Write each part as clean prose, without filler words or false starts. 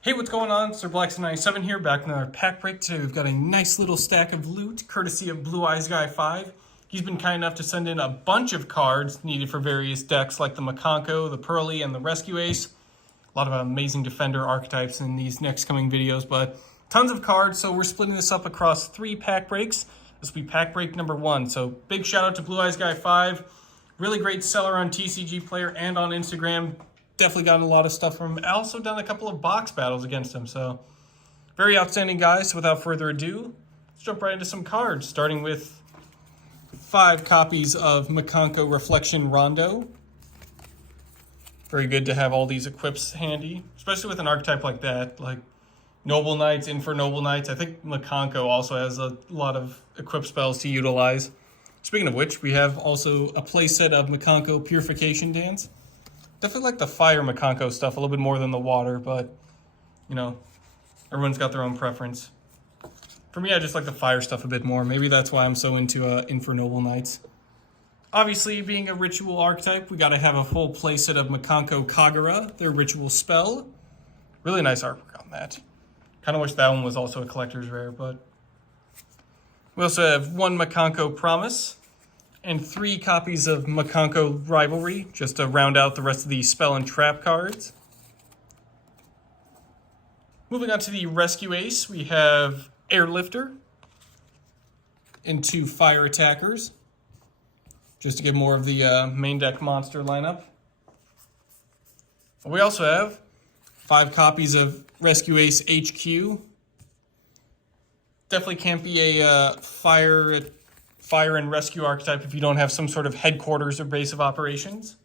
Hey, what's going on? Sir Blackson97 here, back in our pack break. Today we've got a nice little stack of loot, courtesy of Blue Eyes Guy 5. He's been kind enough to send in a bunch of cards needed for various decks, like the Mikanko, the Purrely, and the Rescue ACE. A lot of amazing Defender archetypes in these next coming videos, but tons of cards, so we're splitting this up across 3 pack breaks. This will be pack break number 1, so big shout out to Blue Eyes Guy 5. Really great seller on TCG Player and on Instagram. Definitely gotten a lot of stuff from him. I also done a couple of box battles against him, so very outstanding guy. So without further ado, let's jump right into some cards, starting with 5 copies of Mikanko Reflection Rondo. Very good to have all these equips handy, especially with an archetype like that, like Noble Knights, in for Noble Knights. I think Mikanko also has a lot of equip spells to utilize. Speaking of which, we have also a playset of Mikanko Purification Dance. Definitely like the fire Mikanko stuff a little bit more than the water, but, you know, everyone's got their own preference. For me, I just like the fire stuff a bit more. Maybe that's why I'm so into Noble Knights. Obviously, being a ritual archetype, we got to have a full playset of Mikanko Kagura, their ritual spell. Really nice artwork on that. Kind of wish that one was also a collector's rare, but... We also have 1 Mikanko Promise, and 3 copies of Mikanko Rivalry, just to round out the rest of the spell and trap cards. Moving on to the Rescue Ace, we have Airlifter and 2 Fire Attackers, just to get more of the main deck monster lineup. We also have 5 copies of Rescue Ace HQ. Definitely can't be a fire and rescue archetype if you don't have some sort of headquarters or base of operations.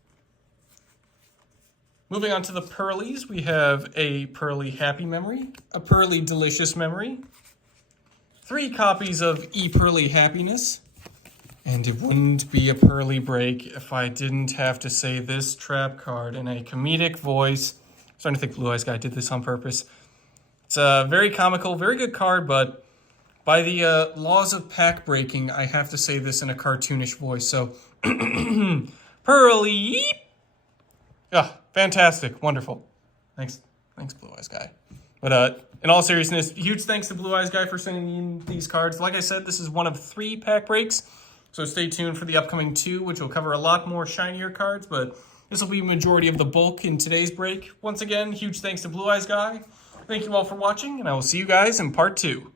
Moving on to the Purrelys, we have a Purrely Happy Memory, a Purrely Delicious Memory, 3 copies of Purrely Happiness, and it wouldn't be a Purrely break if I didn't have to say this trap card in a comedic voice. I'm starting to think Blue Eyes Guy did this on purpose. It's a very comical, very good card, but by the laws of pack breaking, I have to say this in a cartoonish voice. So, Purrely. Ah, fantastic, wonderful. Thanks, Blue Eyes Guy. But in all seriousness, huge thanks to Blue Eyes Guy for sending in these cards. Like I said, this is one of 3 pack breaks, so stay tuned for the upcoming 2, which will cover a lot more shinier cards. But this will be a majority of the bulk in today's break. Once again, huge thanks to Blue Eyes Guy. Thank you all for watching, and I will see you guys in part 2.